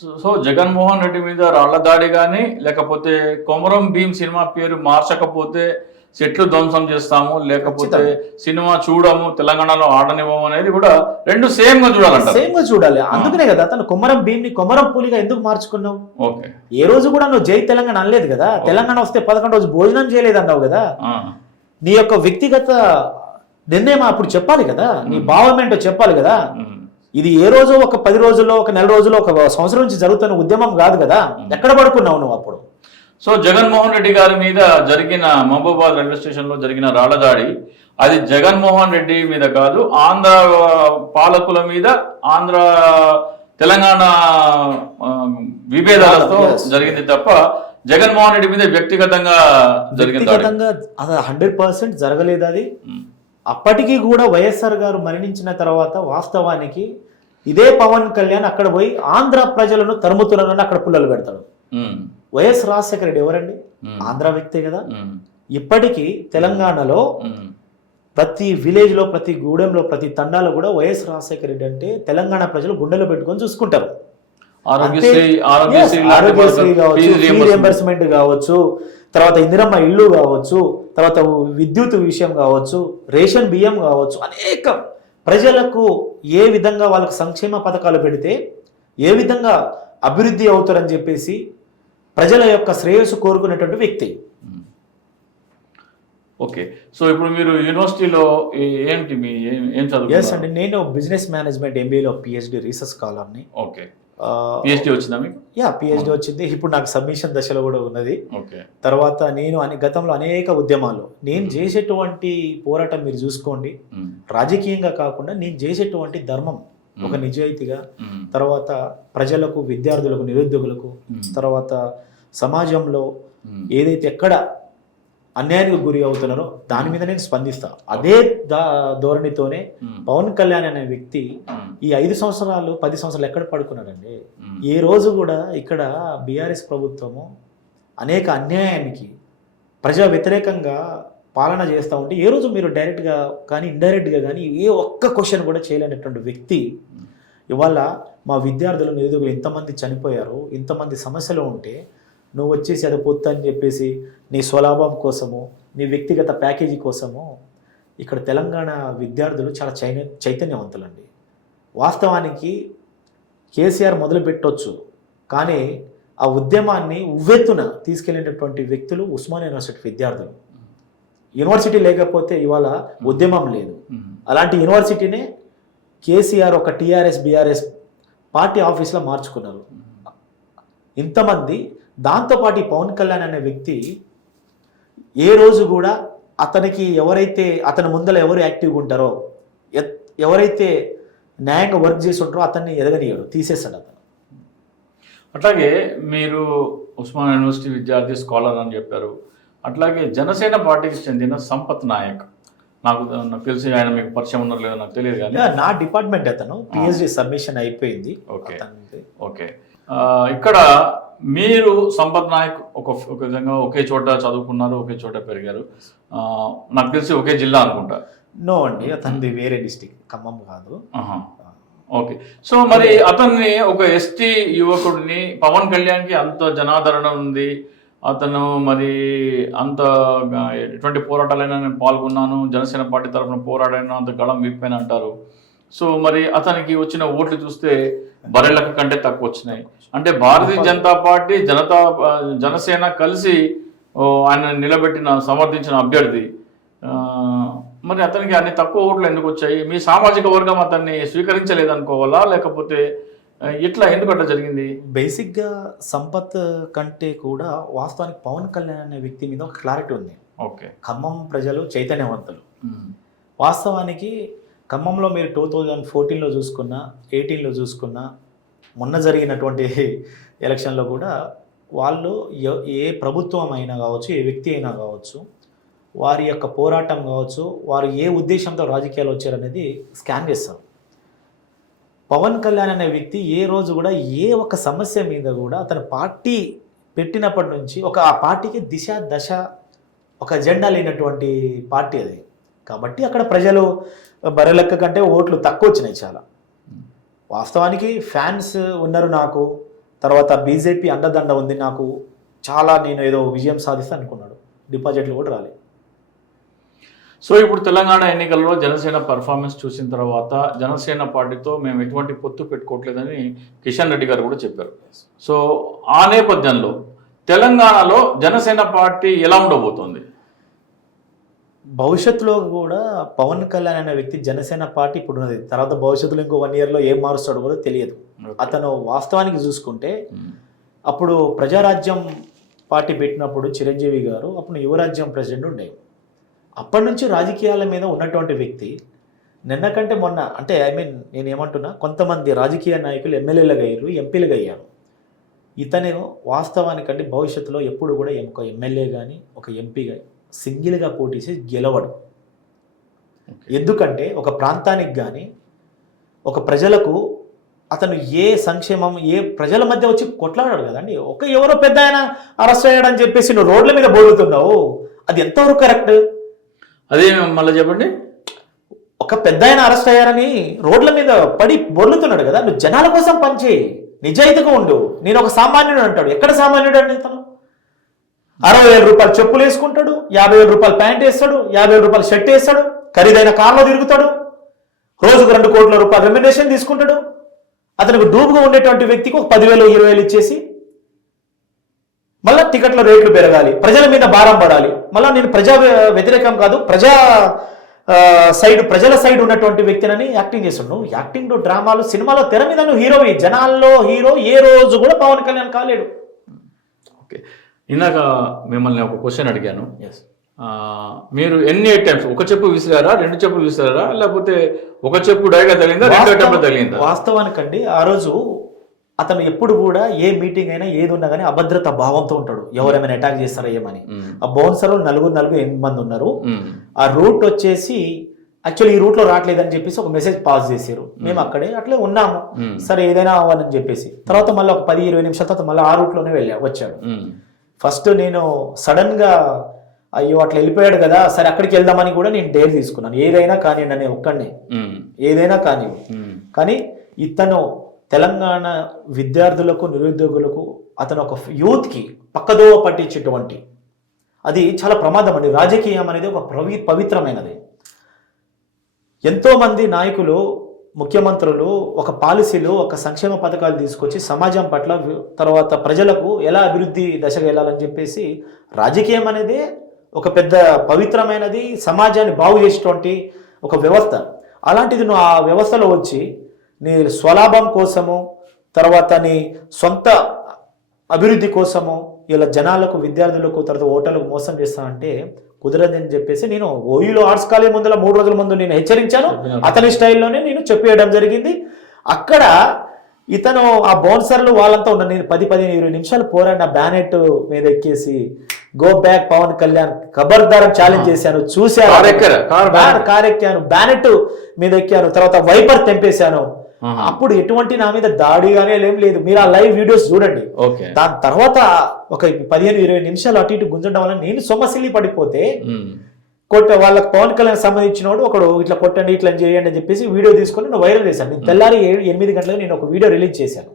So Jaganmohan Reddy మీద రాళ్ల దాడి కానీ లేకపోతే కొమరం భీం సినిమా పేరు మార్చకపోతే సెట్లు ధ్వంసం చేస్తాము, లేకపోతే సినిమా చూడము, తెలంగాణలో ఆడనివ్వము అనేది కూడా రెండు సేమ్ గా చూడాలంట. సేమ్ గా చూడాలి. అందుకనే కదా తను కొమరం భీమ్ని కొమరం పులిగా ఎందుకు మార్చుకున్నావు? ఓకే, ఏ రోజు కూడా నువ్వు జై తెలంగాణ అనలేదు కదా. తెలంగాణ వస్తే 11 రోజు భోజనం చేయలేదు అన్నావు కదా. నీ యొక్క వ్యక్తిగత నిర్ణయం అప్పుడు చెప్పాలి కదా, నీ భావం ఏంటో చెప్పాలి కదా. ఇది ఏ రోజు ఒక 10 రోజుల్లో, ఒక నెల రోజుల్లో, ఒక సంవత్సరం నుంచి జరుగుతున్న ఉద్యమం కాదు కదా. ఎక్కడ పడుకున్నావు నువ్వు అప్పుడు? సో జగన్మోహన్ రెడ్డి గారి మీద జరిగిన మహబూబాబాద్ రైల్వే స్టేషన్ లో జరిగిన రాళ్ల దాడి అది జగన్మోహన్ రెడ్డి మీద కాదు, ఆంధ్ర పాలకుల మీద, ఆంధ్ర తెలంగాణ విభేదాలతో జరిగింది తప్ప జగన్మోహన్ రెడ్డి మీద వ్యక్తిగతంగా జరిగింది. 100% జరగలేదు అది. అప్పటికీ కూడా వైఎస్ఆర్ గారు మరణించిన తర్వాత వాస్తవానికి ఇదే పవన్ కళ్యాణ్ అక్కడ పోయి ఆంధ్ర ప్రజలను తరుముతున్నారని అక్కడ పుల్లలు పెడతాడు. వైఎస్ రాజశేఖర రెడ్డి ఎవరండి? ఆంధ్ర వ్యక్తే కదా. ఇప్పటికీ తెలంగాణలో ప్రతి విలేజ్ లో, ప్రతి గూడెంలో, ప్రతి తండాలో కూడా వైఎస్ రాజశేఖర రెడ్డి అంటే తెలంగాణ ప్రజలు గుండెలో పెట్టుకొని చూసుకుంటారు. ఆరోగ్యశ్రీ కావచ్చు, ఫీ రియంబర్స్మెంట్ కావచ్చు, తర్వాత ఇందిరమ్మ ఇల్లు కావచ్చు, తర్వాత విద్యుత్ విషయం కావచ్చు, రేషన్ బియ్యం కావచ్చు, అనేక ప్రజలకు ఏ విధంగా వాళ్ళకు సంక్షేమ పథకాలు పెడితే ఏ విధంగా అభివృద్ధి అవుతారని చెప్పేసి ప్రజల యొక్క శ్రేయస్సు కోరుకునేటువంటి వ్యక్తి. ఓకే, సో ఇప్పుడు మీరు యూనివర్సిటీలో ఏంటి మీ ఏం చదువు? ఎస్ అండి, నేను బిజినెస్ మేనేజ్మెంట్ ఎంబీఏలో పిహెచ్డి రీసెర్చ్ స్కాలర్ని. ఓకే, పిహెచ్డి వచ్చిందా మీకు? పిహెచ్డి వచ్చింది. ఇప్పుడు నాకు సబ్మిషన్ దశలో కూడా ఉన్నది. తర్వాత నేను గతంలో అనేక ఉద్యమాలు నేను చేసేటువంటి పోరాటం మీరు చూసుకోండి, రాజకీయంగా కాకుండా నేను చేసేటువంటి ధర్మం ఒక నిజాయితీగా, తర్వాత ప్రజలకు, విద్యార్థులకు, నిరుద్యోగులకు, తర్వాత సమాజంలో ఏదైతే ఎక్కడ అన్యాయానికి గురి అవుతున్నారో దాని మీద నేను స్పందిస్తా. అదే ధోరణితోనే పవన్ కళ్యాణ్ అనే వ్యక్తి ఈ 5 సంవత్సరాలు 10 సంవత్సరాలు ఎక్కడ పడుకున్నాడండి? ఏ రోజు కూడా ఇక్కడ బీఆర్ఎస్ ప్రభుత్వము అనేక అన్యాయానికి ప్రజా వ్యతిరేకంగా పాలన చేస్తూ ఉంటే ఏ రోజు మీరు డైరెక్ట్గా కానీ ఇండైరెక్ట్గా కానీ ఏ ఒక్క క్వశ్చన్ కూడా చేయలేనటువంటి వ్యక్తి ఇవాళ మా విద్యార్థులు, నిరుద్యోగులు ఇంతమంది చనిపోయారు, ఇంతమంది సమస్యలు ఉంటే నువ్వు వచ్చేసి అది పొత్తు అని చెప్పేసి నీ స్వలాభం కోసము, నీ వ్యక్తిగత ప్యాకేజీ కోసము ఇక్కడ తెలంగాణ విద్యార్థులు చాలా చైతన్యవంతులండి. వాస్తవానికి కేసీఆర్ మొదలు పెట్టవచ్చు, కానీ ఆ ఉద్యమాన్ని ఉవ్వెత్తున తీసుకెళ్ళినటువంటి వ్యక్తులు ఉస్మానియా యూనివర్సిటీ విద్యార్థులు. యూనివర్సిటీ లేకపోతే ఇవాళ ఉద్యమం లేదు. అలాంటి యూనివర్సిటీనే కేసీఆర్ ఒక టీఆర్ఎస్ బీఆర్ఎస్ పార్టీ ఆఫీస్లో మార్చుకున్నారు. ఇంతమంది, దాంతోపాటు ఈ పవన్ కళ్యాణ్ అనే వ్యక్తి ఏ రోజు కూడా అతనికి ఎవరైతే అతని ముందర ఎవరు యాక్టివ్గా ఉంటారో, ఎవరైతే న్యాయంగా వర్క్ చేసి ఉంటారో అతన్ని ఎదగనీయడు, తీసేస్తాడు అతను. అట్లాగే మీరు ఉస్మానియా యూనివర్సిటీ విద్యార్థి, స్కాలర్ అని చెప్పారు. అట్లాగే జనసేన పార్టీకి చెందిన సంపత్ నాయక్, నాకు తెలిసి ఆయన మీకు పరిచయం ఉన్నారు లేదో నాకు తెలియదు, కానీ నా డిపార్ట్మెంట్ అతను. పిహెచ్డి సబ్మిషన్ అయిపోయింది. ఓకే ఓకే, ఇక్కడ మీరు సంపత్ నాయక్ ఒక విధంగా ఒకే చోట చదువుకున్నారు, ఒకే చోట పెరిగారు, నాకు తెలిసి ఒకే జిల్లా అనుకుంటా. నో అండి, అతనిది వేరే డిస్టిక్, ఖమ్మం కాదు. ఓకే, సో మరి అతన్ని ఒక ఎస్టీ యువకుడిని, పవన్ కళ్యాణ్కి అంత జనాదరణ ఉంది, అతను మరి అంత ఎటువంటి పోరాటాలైనా నేను పాల్గొన్నాను, జనసేన పార్టీ తరఫున పోరాడాను, అంత గళం విప్పాను అంటారు. సో మరి అతనికి వచ్చిన ఓట్లు చూస్తే బరెళ్ళక కంటే తక్కువ వచ్చినాయి. అంటే భారతీయ జనతా పార్టీ, జనసేన కలిసి ఆయన నిలబెట్టిన, సమర్థించిన అభ్యర్థి, మరి అతనికి అన్ని తక్కువ ఓట్లు ఎందుకు వచ్చాయి? మీ సామాజిక వర్గం అతన్ని స్వీకరించలేదనుకోవాలా, లేకపోతే ఇట్లా ఎందుకు అట్లా జరిగింది? బేసిక్గా సంపత్ కంటే కూడా వాస్తవానికి పవన్ కళ్యాణ్ అనే వ్యక్తి మీద ఒక క్లారిటీ ఉంది. ఓకే, ఖమ్మం ప్రజలు చైతన్యవంతులు. వాస్తవానికి ఖమ్మంలో మీరు 2014లో చూసుకున్నా, 18లో చూసుకున్నా, మొన్న జరిగినటువంటి ఎలక్షన్లో కూడా వాళ్ళు ఏ ప్రభుత్వం అయినా కావచ్చు, ఏ వ్యక్తి అయినా కావచ్చు, వారి యొక్క పోరాటం కావచ్చు, వారు ఏ ఉద్దేశంతో రాజకీయాలు వచ్చారనేది స్కాన్ చేస్తారు. పవన్ కళ్యాణ్ అనే వ్యక్తి ఏ రోజు కూడా ఏ ఒక్క సమస్య మీద కూడా అతని పార్టీ పెట్టినప్పటి నుంచి ఆ పార్టీకి దిశ దశ ఒక ఎజెండా లేనటువంటి పార్టీ అది. కాబట్టి అక్కడ ప్రజలు బరెలెక్క కంటే ఓట్లు తక్కువ వచ్చినాయి చాలా. వాస్తవానికి ఫ్యాన్స్ ఉన్నారు నాకు, తర్వాత బీజేపీ అండదండ ఉంది నాకు, చాలా నేను ఏదో విజయం సాధిస్తా అనుకున్నాడు, డిపాజిట్లు కూడా రాలేదు. సో ఇప్పుడు తెలంగాణ ఎన్నికల్లో జనసేన పర్ఫార్మెన్స్ చూసిన తర్వాత జనసేన పార్టీతో మేము ఎటువంటి పొత్తు పెట్టుకోవట్లేదని కిషన్ రెడ్డి గారు కూడా చెప్పారు. సో ఆ నేపథ్యంలో తెలంగాణలో జనసేన పార్టీ ఎలా ఉండబోతోంది? భవిష్యత్తులో కూడా పవన్ కళ్యాణ్ అనే వ్యక్తి జనసేన పార్టీ ఇప్పుడు ఉన్నది, తర్వాత భవిష్యత్తులో ఇంకో 1 yearలో ఏం మారుస్తాడో కూడా తెలియదు. అతను వాస్తవానికి చూసుకుంటే అప్పుడు ప్రజారాజ్యం పార్టీ పెట్టినప్పుడు చిరంజీవి గారు అప్పుడు యువరాజ్యం ప్రెసిడెంట్ ఉండేవి. అప్పటి నుంచి రాజకీయాల మీద ఉన్నటువంటి వ్యక్తి నిన్న కంటే మొన్న, అంటే నేను ఏమంటున్నా, కొంతమంది రాజకీయ నాయకులు ఎమ్మెల్యేలుగా అయ్యారు, ఎంపీలుగా అయ్యారు. ఇతను వాస్తవానికంటే భవిష్యత్తులో ఎప్పుడు కూడా ఒక ఎమ్మెల్యే కానీ ఒక ఎంపీ కానీ సింగిల్గా పోటీ చేసి గెలవడు. ఎందుకంటే ఒక ప్రాంతానికి కానీ ఒక ప్రజలకు అతను ఏ సంక్షేమం ఏ ప్రజల మధ్య వచ్చి కొట్లాడాడు కదండి. ఎవరో పెద్ద ఆయన అరెస్ట్ అయ్యాడని చెప్పేసి నువ్వు రోడ్ల మీద బోలుతున్నావు, అది ఎంతవరకు కరెక్ట్? అదే మళ్ళీ చెప్పండి. ఒక పెద్ద ఆయన అరెస్ట్ అయ్యారని రోడ్ల మీద పడి బొర్లుతున్నాడు కదా, నువ్వు జనాల కోసం పనిచేయి, నిజాయితీగా ఉండు. నేను ఒక సామాన్యుడు అంటాడు, ఎక్కడ సామాన్యుడు అండి ఇతను? 60,000 రూపాయలు చెప్పులు వేసుకుంటాడు, 50,000 రూపాయలు ప్యాంట్ వేస్తాడు, 50,000 రూపాయలు షర్ట్ వేస్తాడు, ఖరీదైన కార్లో తిరుగుతాడు, రోజుకు 2 కోట్ల రూపాయలు రెమ్యునరేషన్ తీసుకుంటాడు. అతనికి డూబుగా ఉండేటువంటి వ్యక్తికి ఒక 10,000 20,000 ఇచ్చేసి మళ్ళీ టికెట్ల రేట్లు పెరగాలి, ప్రజల మీద భారం పడాలి. మళ్ళీ నేను ప్రజా వ్యతిరేకం కాదు, ప్రజల సైడ్ ఉన్నటువంటి వ్యక్తినని యాక్టింగ్ చేస్తాడు. నువ్వు యాక్టింగ్ డ్రామాలు సినిమాలో తెర మీద నువ్వు హీరోవి, జనాల్లో హీరో ఏ రోజు కూడా పవన్ కళ్యాణ్ కాలేడు. ఓకే, ఇందాక మిమ్మల్ని ఒక క్వశ్చన్ అడిగాను. మీరు ఎన్ని టైమ్స్ ఒక చెప్పు విసిరారా, 2 చెప్పులు విసిరారా, లేకపోతే ఒక చెప్పు డైగా తగిలిందా, 2 అటెంప్ట్ తగిలిందా? వాస్తవానికండి ఆ రోజు అతను ఎప్పుడు కూడా ఏ మీటింగ్ అయినా ఏది ఉన్నా కానీ అభద్రత భావంతో ఉంటాడు, ఎవరేమైనా అటాక్ చేస్తారా ఏమని. ఆ బౌన్సర్ 8 మంది ఉన్నారు. ఆ రూట్ వచ్చేసి యాక్చువల్లీ ఈ రూట్లో రావట్లేదని చెప్పేసి ఒక మెసేజ్ పాస్ చేశారు. మేము అక్కడే అట్లే ఉన్నాము, సరే ఏదైనా అవ్వాలని చెప్పేసి. తర్వాత మళ్ళీ ఒక 10-20 నిమిషాల తర్వాత మళ్ళీ ఆ రూట్లోనే వచ్చాడు. ఫస్ట్ నేను సడన్ గా అయ్యో అట్లా వెళ్ళిపోయాడు కదా, సరే అక్కడికి వెళ్దామని కూడా నేను డేర్ తీసుకున్నాను, ఏదైనా కానివ్వండి అనే ఒక్కడిని, ఏదైనా కానివ్వండి. కానీ ఇతను తెలంగాణ విద్యార్థులకు నిరుద్యోగులకు అతను ఒక యూత్కి పక్కదోవ పట్టించేటువంటి, అది చాలా ప్రమాదం అండి. రాజకీయం అనేది ఒక పవిత్రమైనది. ఎంతోమంది నాయకులు ముఖ్యమంత్రులు ఒక పాలసీలు ఒక సంక్షేమ పథకాలు తీసుకొచ్చి సమాజం పట్ల తర్వాత ప్రజలకు ఎలా అభివృద్ధి దశగా వెళ్ళాలని చెప్పేసి, రాజకీయం అనేది ఒక పెద్ద పవిత్రమైనది, సమాజాన్ని బాగు చేసేటువంటి ఒక వ్యవస్థ. అలాంటిది నువ్వు ఆ వ్యవస్థలో వచ్చి నీ స్వలాభం కోసము తర్వాత నీ సొంత అభివృద్ధి కోసము ఇలా జనాలకు విద్యార్థులకు తర్వాత ఓటర్లకు మోసం చేస్తానంటే కుదరదని చెప్పేసి నేను ఓయూలో ఆర్ట్స్ కాలేజ్ ముందులో 3 రోజుల ముందు నేను హెచ్చరించాను. అతని స్టైల్లోనే నేను చెప్పేయడం జరిగింది. అక్కడ ఇతను ఆ బౌన్సర్లు వాళ్ళంతా ఉన్న, నేను 10-15-20 నిమిషాలు పోరాడిన బ్యానెట్ మీద ఎక్కేసి గో బ్యాక్ పవన్ కళ్యాణ్ ఖబర్దార్ ఛాలెంజ్ చేశాను. చూశాను, కార్ ఎక్కాను, బ్యానెట్ మీద ఎక్కాను, తర్వాత వైపర్ తెంపేశాను. అప్పుడు ఎటువంటి నా మీద దాడిగానే ఏం లేదు. మీరు ఆ లైవ్ వీడియోస్ చూడండి. దాని తర్వాత ఒక 15-20 నిమిషాలు అటు ఇటు గుంజడం వల్ల నేను సొమ్మసిల్లి పడిపోతే వాళ్ళకి పవన్ కళ్యాణ్ సంబంధించినోడు ఒకడు ఇట్లా కొట్టండి ఇట్లా చేయండి అని చెప్పేసి వీడియో తీసుకొని నేను వైరల్ చేశాను. తెల్లారి 8 గంటలకు నేను ఒక వీడియో రిలీజ్ చేశాను.